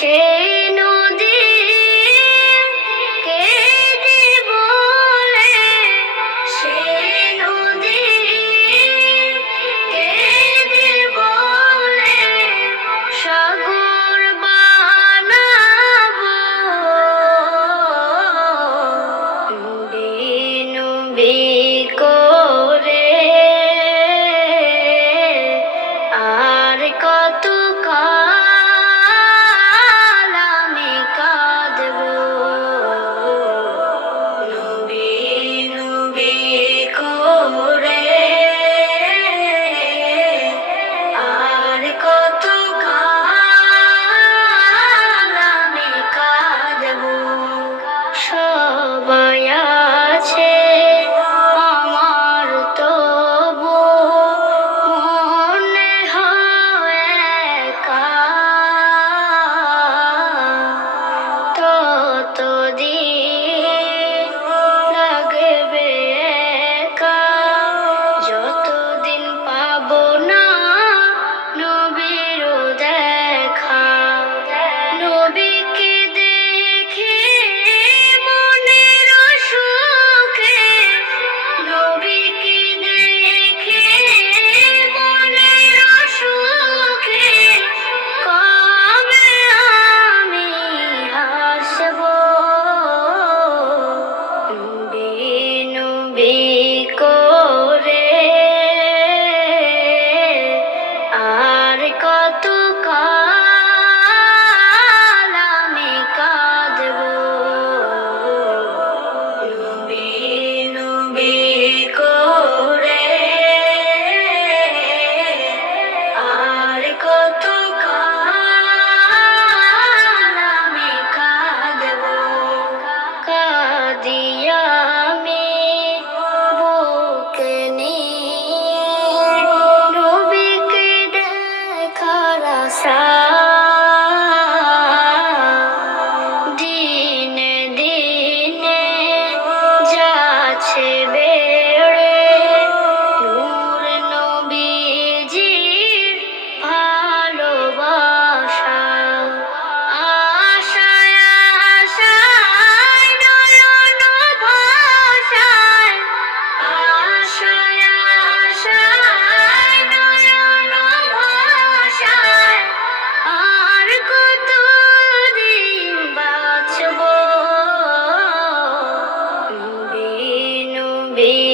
change. be